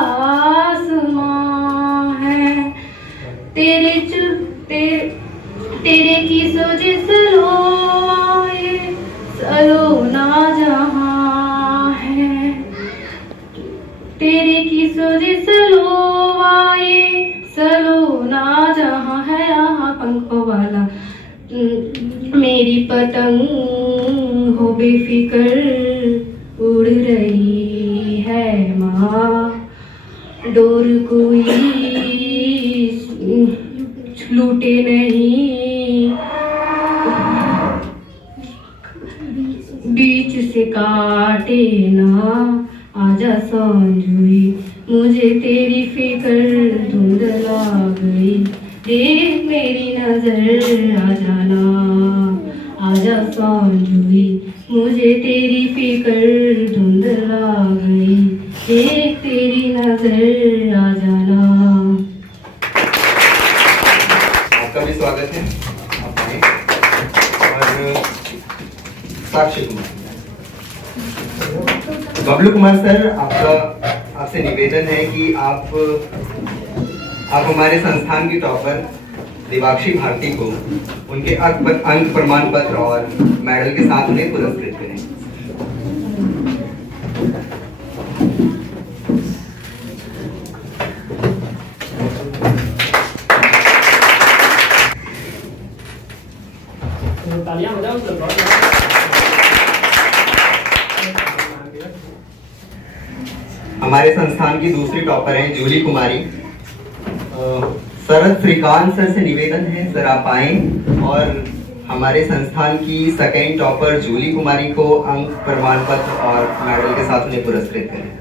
आसमां है, तेरे की सोचे सलोए सलोना जहाँ है, तेरे की सोचे सलोए सलोना जहाँ है, यहाँ पंखों वाला मेरी पतंग हो बेफिक्र उड़ रही है माँ, डोर कोई लूटे नहीं, बीच से काटे ना, आजा सांझ हुई मुझे तेरी फिक्र, धुंध ला गई देख मेरी नजर, आ जाना, आजा सांझ हुई मुझे तेरी फिक्र, धुंध ला गई देख तेरी नजर, आ जाना। आपका भी स्वागत है। आप आए। और साक्षी कुमार, बबलू कुमार सर, आपसे निवेदन है कि आप हमारे संस्थान की टॉपर दिवाक्षी भारती को उनके अंक प्रमाण पत्र और मेडल के साथ उन्हें पुरस्कृत करें। तालियां बजाओ तो हमारे संस्थान की दूसरी टॉपर हैं जूली कुमारी। शरद श्रीकांत सर से निवेदन है, सर आप आए और हमारे संस्थान की सेकेंड टॉपर जूली कुमारी को अंक प्रमाण पत्र और मेडल के साथ उन्हें पुरस्कृत करें।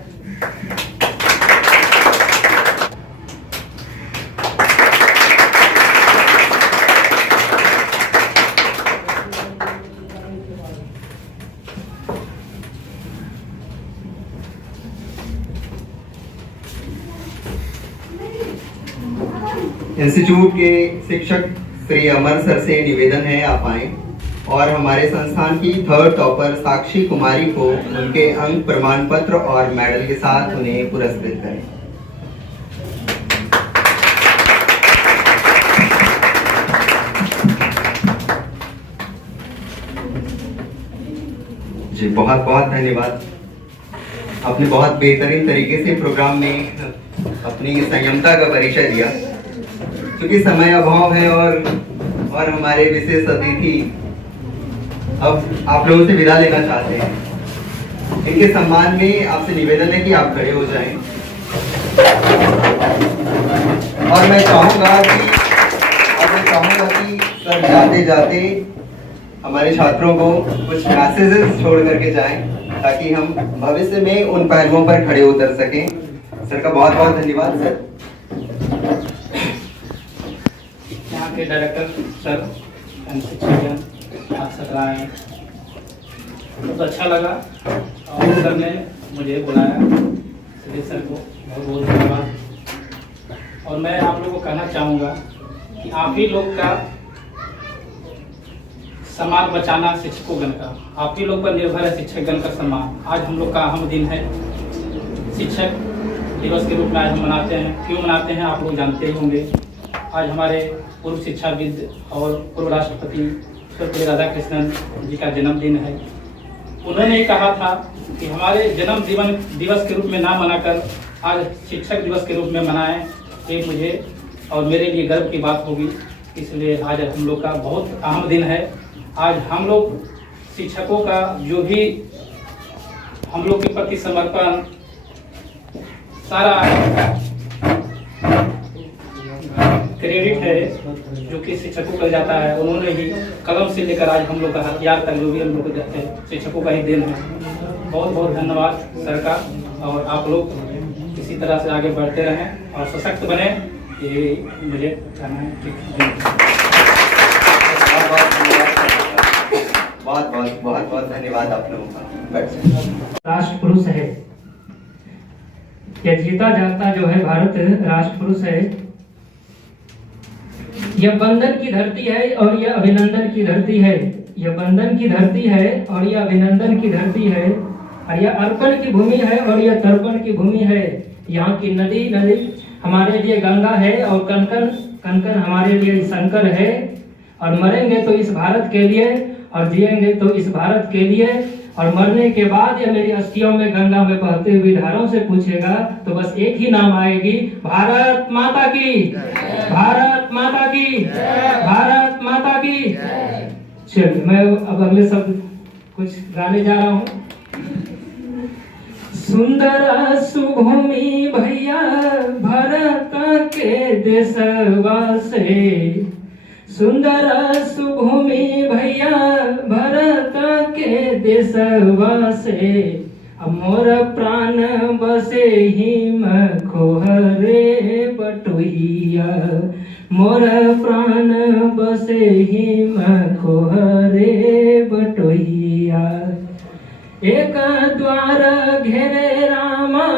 इंस्टीट्यूट के शिक्षक श्री अमर सर से निवेदन है, आप आए और हमारे संस्थान की थर्ड टॉपर साक्षी कुमारी को उनके अंक प्रमाण पत्र और मेडल के साथ उन्हें पुरस्कृत करें। जी बहुत बहुत धन्यवाद। आपने बहुत बेहतरीन तरीके से प्रोग्राम में अपनी संयमता का परिचय दिया। क्योंकि समय अभाव है और हमारे विशेष अतिथि अब आप लोगों से विदा लेना चाहते हैं। इनके सम्मान में आपसे निवेदन है कि आप खड़े हो जाएं। और मैं चाहूंगा कि सर जाते जाते हमारे छात्रों को कुछ मैसेजेस छोड़ करके जाएं ताकि हम भविष्य में उन पहलुओं पर खड़े उतर सकें। सर का बहुत बहुत धन्यवाद। सर यहाँ के डायरेक्टर सर, शिक्षकगण, आप सब आए, बहुत अच्छा लगा और सर ने मुझे बुलाया, श्री सर को बहुत बहुत धन्यवाद। और मैं आप लोगों को कहना चाहूँगा कि आप ही लोग का समाज बचाना शिक्षकों का, आप ही लोग पर निर्भर है शिक्षकगण का सम्मान। आज हम लोग का अहम दिन है। शिक्षक दिवस के रूप में आज हम मनाते हैं। क्यों मनाते हैं आप लोग जानते ही होंगे। आज हमारे पूर्व शिक्षाविद और पूर्व राष्ट्रपति सर्वपल्ली राधाकृष्णन जी का जन्मदिन है। उन्होंने कहा था कि हमारे जन्म दिवस के रूप में ना मनाकर आज शिक्षक दिवस के रूप में मनाएं। ये मुझे और मेरे लिए गर्व की बात होगी। इसलिए आज हम लोग का बहुत अहम दिन है। आज हम लोग शिक्षकों का जो भी हम लोग के प्रति समर्पण सारा क्रेडिट है जो कि शिक्षकों को जाता है। उन्होंने ही कलम से लेकर आज हम लोग का हथियार तक जो भी हम लोग को देते हैं शिक्षकों का ही देन है। बहुत बहुत धन्यवाद सर का। और आप लोग इसी तरह से आगे बढ़ते रहें और सशक्त बने, ये मुझे कहना है। बहुत धन्यवाद आप लोगों का। राष्ट्र पुरुष है, यह जीता जागता जो है भारत राष्ट्र पुरुष है। यह बंधन की धरती है और यह अभिनंदन की धरती है। यह बंधन की धरती है और यह अभिनंदन की धरती है। और यह अर्पण की भूमि है और यह तर्पण की भूमि है। यहाँ की नदी हमारे लिए गंगा है और कनकन हमारे लिए शंकर है। और मरेंगे तो इस भारत के लिए और जिएंगे तो इस भारत के लिए। और मरने के बाद यह मेरी अस्थियों में गंगा में बहते हुए धारों से पूछेगा तो बस एक ही नाम आएगी, भारत माता की, भारत माता की, भारत माता की। चलिए मैं अब अगले शब्द कुछ गाने जा रहा हूँ। सुंदर सुभूमि भैया भारत के देशवा से, सुंदर सुभूमि भैया भारत के देशवा से। मोर प्राण बसे हिम खोहरे बटोहिया, मोर प्राण बसे हिम खोहरे बटोहिया। एक द्वार घेरे रामा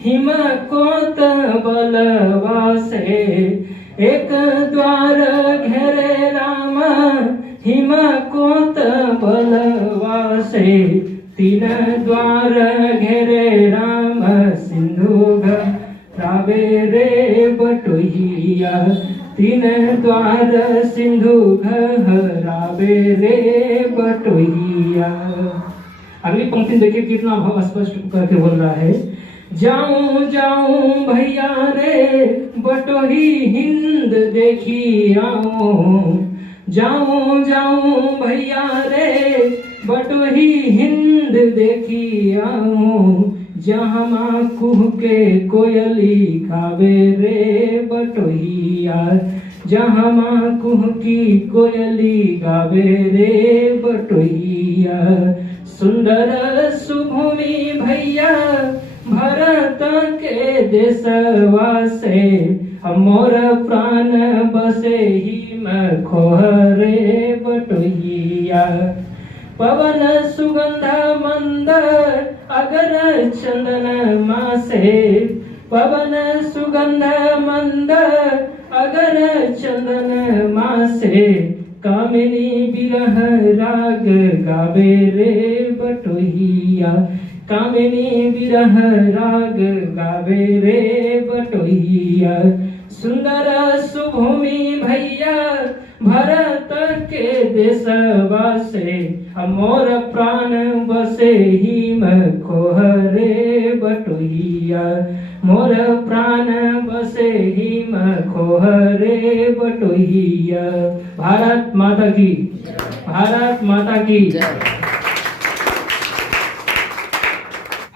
हिम कोत बलवा से, एक द्वार घेरे रामा हिम कोत बलवा से। तीन द्वार घेरे राम सिंधु घरावे रे बटोहिया, तीन द्वार सिंधु घरावे रे बटोहिया। अगली पंक्ति देखिए कितना भाव स्पष्ट करके बोल रहा है। जाऊं जाऊं भैया रे बटोही हिंद देखी आऊं, जाऊं जाऊं भैया रे बटोही हिंद देखी आऊं। जहाँ कुह के कोयली गावे रे बटोहिया, जहाँ कुह की कोयली गावे रे बटोहिया। सुंदर सुभूमि भैया भारत के देशवा से, मोर प्राण बसे हिम खोहरे बटोहिया। पवन सुगंध मंद अगर चंदन मासे, पवन सुगंध मंद अगर चंदन मासे। कामिनी बिरह राग गावे रे बटोहिया, कामिनी बिरह राग गावे रे बटोहिया। सुंदर सुभूमि भैया भारत के देशवा से, मोर प्राण बसे हिम खोहरे बटोहिया, मोर प्राण बसे हिम खोहरे बटोहिया। भारत माता की, भारत माता की।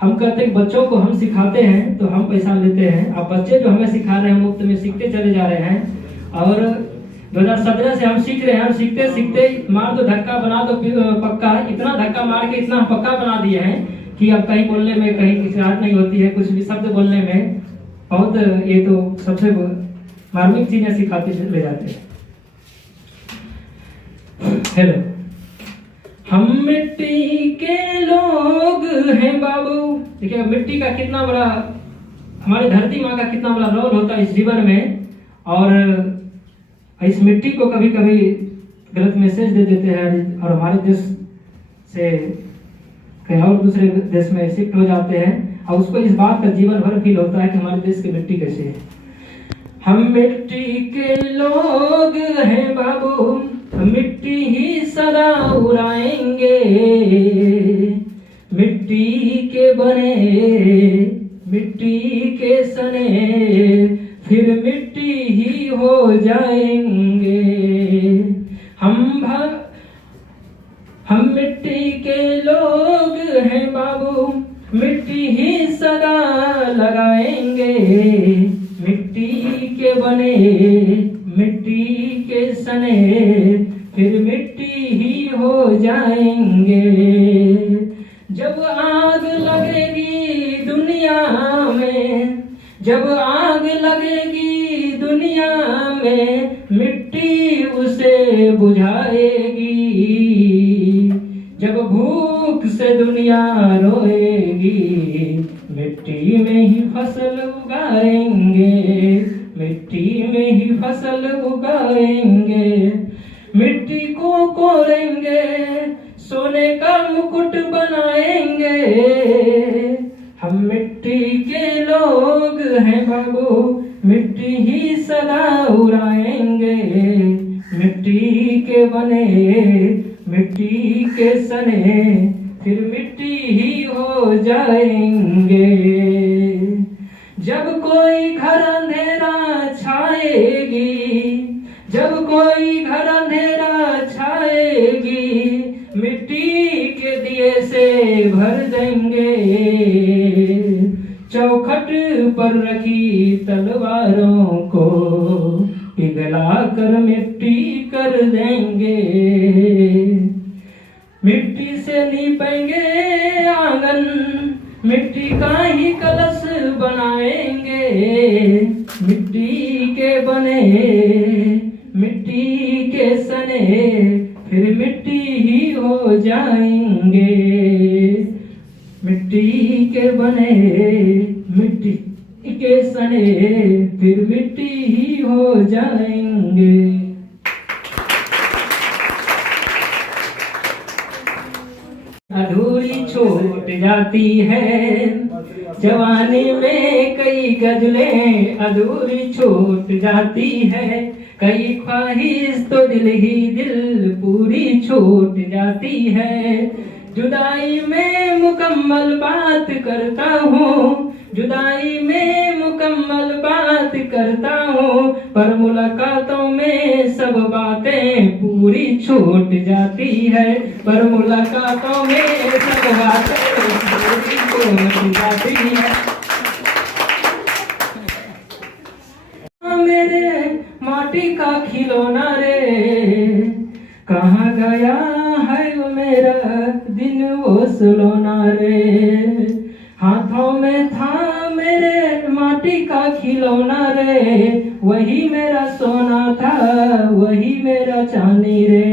हम कहते हैं बच्चों को हम सिखाते हैं तो हम पैसा लेते हैं। अब बच्चे जो हमें सिखा रहे हैं मुफ्त में सीखते चले जा रहे हैं। और 2017 से हम सीख रहे हैं। हम सीखते सीखते मार दो धक्का बना दो पक्का, इतना धक्का मार के इतना पक्का बना दिए हैं कि अब कहीं बोलने में कहीं किचराहट नहीं होती है। कुछ भी शब्द बोलने में बहुत, ये तो सबसे मार्मिक चीजें सिखाते ले जाते हैं। हेलो, हम मिट्टी के लोग हैं बाबू। देखिए मिट्टी का कितना बड़ा, हमारी धरती माँ का कितना बड़ा रोल होता है इस जीवन में। और इस मिट्टी को कभी कभी गलत मैसेज दे देते हैं और हमारे देश से कहीं और दूसरे देश में शिफ्ट हो जाते हैं। और उसको इस बात का जीवन भर फील होता है कि हमारे देश की मिट्टी कैसे है। हम मिट्टी के लोग हैं बाबू, मिट्टी ही सदा उड़ाएंगे, मिट्टी के बने मिट्टी के सने फिर मिट्टी ही हो जाएंगे। हम मिट्टी के लोग हैं बाबू, मिट्टी ही सदा लगाएंगे, मिट्टी के बने मिट्टी के सने फिर मिट्टी ही हो जाएंगे। जब आग लगेगी दुनिया में, जब आग लगेगी दुनिया में, मिट्टी उसे बुझाएगी। जब भूख से दुनिया रोएगी, मिट्टी में ही फसल उगाएंगे, मिट्टी में ही फसल उगाएंगे। मिट्टी को कोड़ेंगे, सोने का मुकुट बनाएंगे। हम मिट्टी के लोग हैं बाबू, मिट्टी ही सदा उड़ाएंगे, मिट्टी के बने मिट्टी के सने फिर मिट्टी ही हो जाएंगे। जब कोई घर अंधेरा छाएगी, जब कोई घर अंधेरा छाएगी, मिट्टी के दिए से भर देंगे। चौखट पर रखी तलवारों को पिघला कर मिट्टी कर देंगे। मिट्टी से लीपेंगे आंगन, मिट्टी का ही कलश बनाएंगे, मिट्टी के बने मिट्टी के सने फिर मिट्टी ही हो जाएंगे। मिट्टी के बने मिट्टी के सने फिर मिट्टी ही हो जाएंगे। अधूरी छूट जाती है जवानी में कई गजलें, अधूरी छूट जाती है कई ख्वाहिश तो दिल ही दिल पूरी छूट जाती है। जुदाई में मुकम्मल बात करता हूँ, जुदाई में मुकम्मल बात करता हूँ, पर मुलाकातों में सब बातें पूरी छूट जाती है, पर मुलाकातों में सब बातें पूरी छूट जाती है। मेरे माटी का खिलौना रे, कहाँ गया है वो मेरा दिन वो सुलौना रे। हाथों में था मेरे माटी का खिलौना रे, वही मेरा सोना था वही मेरा चांदी रे।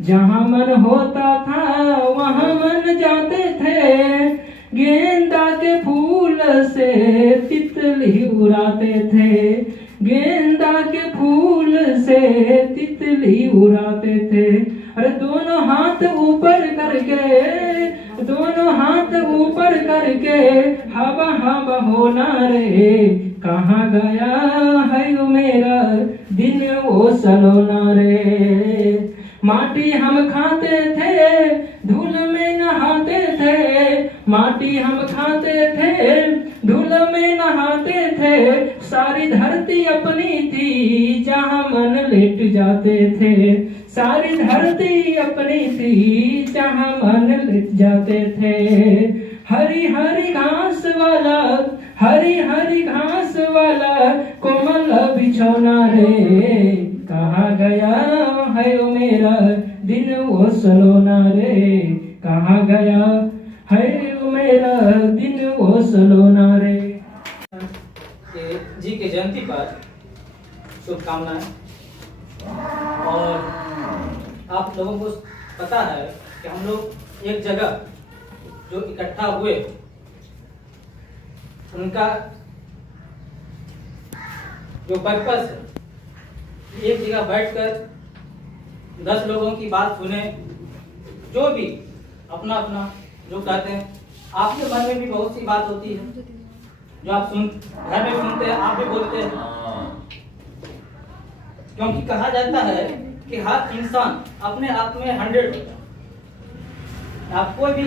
जहाँ मन होता था वहाँ मन जाते थे, गेंदा के फूल से तितली उड़ाते थे, गेंदा के फूल से तितली उड़ाते थे। अरे दोनों हाथ ऊपर करके, दोनों हाथ ऊपर करके हवा हवा होना रे, कहाँ गया है वो मेरा दिन वो सलोना रे। माटी हम खाते थे धूल में नहाते थे, माटी हम खाते थे धूल में नहाते थे। सारी धरती अपनी थी जहाँ मन लेट जाते थे, सारी धरती अपनी थी जहाँ मन लेट जाते थे। हरी हरी घास वाला, हरी हरी घास वाला कोमल बिछौना रे, कहाँ गया है वो मेरा दिन वो सलोना रे, कहाँ गया है वो मेरा दिन वो सलोना रे। जी के जयंती पर शुभकामनाएं। और आप लोगों को पता है कि हम लोग एक जगह जो इकट्ठा हुए, उनका जो पर्पस है, एक जगह बैठकर 10 लोगों की बात सुने, जो भी अपना अपना जो कहते हैं आपके मन में भी बहुत सी बात होती है जो आप घर में सुनते हैं, आप भी बोलते हैं। क्योंकि कहा जाता है कि हर इंसान अपने आप में 100 होता है। आप कोई भी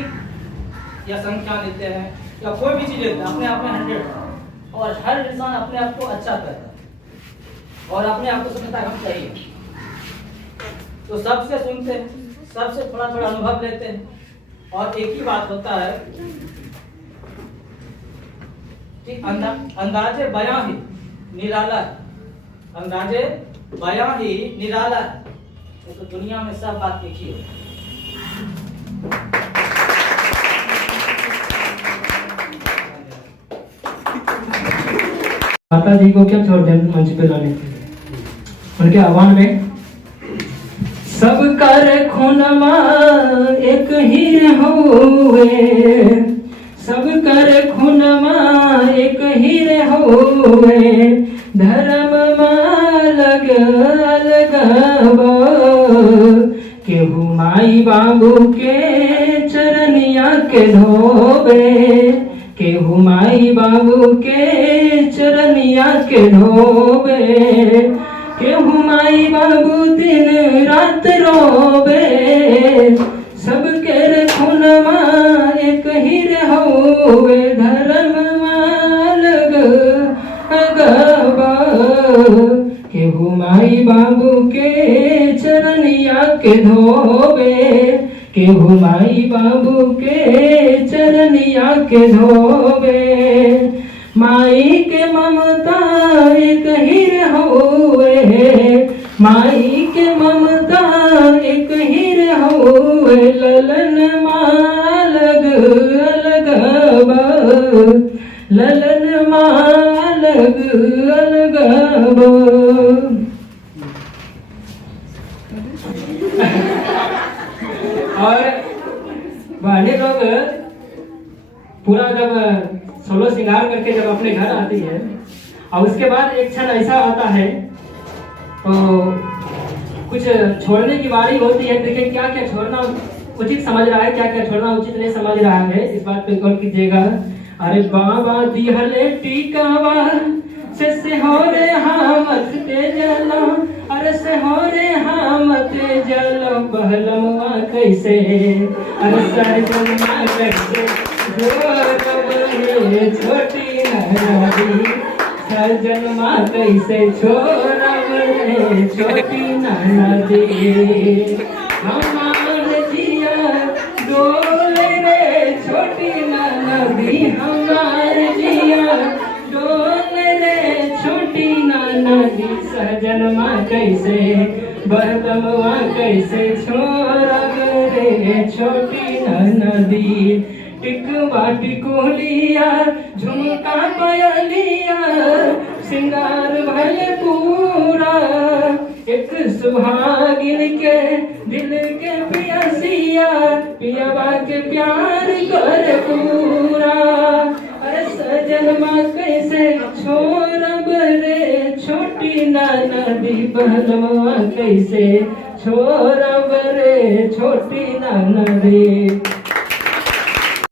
या संख्या लेते हैं या कोई भी चीज लेते हैं, अपने आप में 100, और हर इंसान अपने आप को अच्छा कहता है और अपने आप को समझता है हम सही है। तो सबसे सुनते हैं, सबसे थोड़ा थोड़ा अनुभव लेते हैं, और एक ही बात होता है कि अंदाजे बयां ही निराला है, अंदाजे बयां ही निराला है। तो दुनिया में सब बात एक ही है। माता जी को क्या छोड़ दें मंच पे लाने के लिए। उनके आह्वान में सब कर खुनमा एक ही होवे, सब कर खुनमा एक ही होवे, धर्म अलग अलग केहू माई बाबू के चरनिया के धोबे, केहू माई बाबू के चरनिया के धोबे, केहू माई बाबू दिन रात रोबे, सबके खुनमा एक ही होवे, धर्म अलग अलग केहू माई बाबू के चरनिया के धोबे, केहू माई बाबू के चरनिया के धोबे, माई के ममता एक ही होवे, माई के ममता एक ही होवे, ललन अलग अलग ललन अलग अलग। और बहने लोग पूरा जब सोलो श्रृंगार करके जब अपने घर आती है, और उसके बाद एक क्षण ऐसा आता है तो कुछ छोड़ने की बारी होती है। देखिए क्या क्या छोड़ना उचित समझ रहा है, क्या क्या छोड़ना उचित नहीं समझ रहा है, इस बात पे गौर कीजिएगा। अरे बाबा दिहले टीकावा से हो रे हामत ते जलो, अरे से हो रे हामत जलो, बहलमवा कैसे अरे सरजनमा कैसे छोटी नदी, सरजनमा कैसे छोड़ब रे छोटी नदी, हमार जिया डोले रे छोटी नदी, हमार जिया डोले रे छोटी नदी, सजनमा कैसे बहलमवा कैसे छोड़ब रे छोटी नदी, टिकवा टिकोलिया झुमका पयलिया सिंगार भल पूरा, एक सुहागिन के दिल के पियसिया पियवा के प्यार कर पूरा, अरे सजनमा कैसे छोड़ब रे छोटी नदी, बहलमवा कैसे छोड़ब रे छोटी नदी।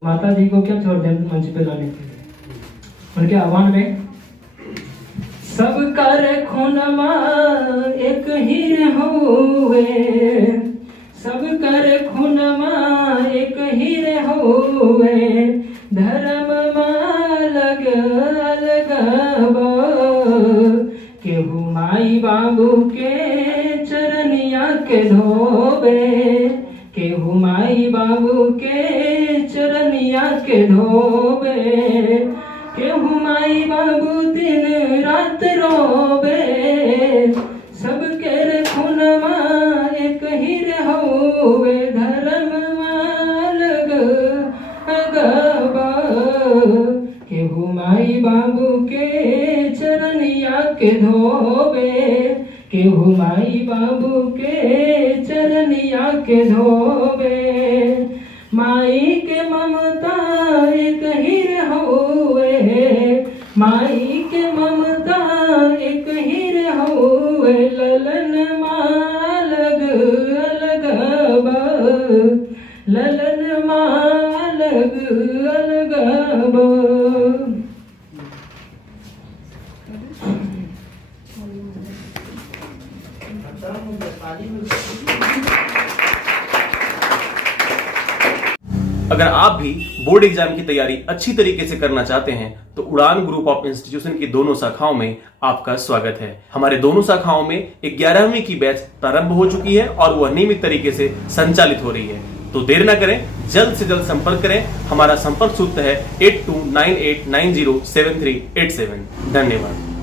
माता जी को क्या छोड़ दें मंच पे लाने के लिए। उनके आह्वान में सब कर खुनमा एक ही होवे, सब कर खुनमा एक ही होवे, धर्म अलग अलग केहू माई बाबू के चरनिया के धोबे, केहू माई बाबू के चरनिया के धोबे, केहू माई बाबू दिन रात रोबे, सबके खुनमा एक ही होवे, धर्म अलग अलग केहू माई बाबू के चरनिया के धोबे, केहू माई बाबू के चरनिया के धोबे, माई के ममता एक ही होवे, माई के ममता एक ही होवे, ललन अलग अलग ललन अलग अलग अगर आप भी बोर्ड एग्जाम की तैयारी अच्छी तरीके से करना चाहते हैं तो उड़ान ग्रुप ऑफ इंस्टीट्यूशन की दोनों शाखाओं में आपका स्वागत है। हमारे दोनों शाखाओं में 11वीं की बैच प्रारंभ हो चुकी है और वह नियमित तरीके से संचालित हो रही है। तो देर न करें, जल्द से जल्द संपर्क करें। हमारा संपर्क सूत्र है 8298907387। धन्यवाद।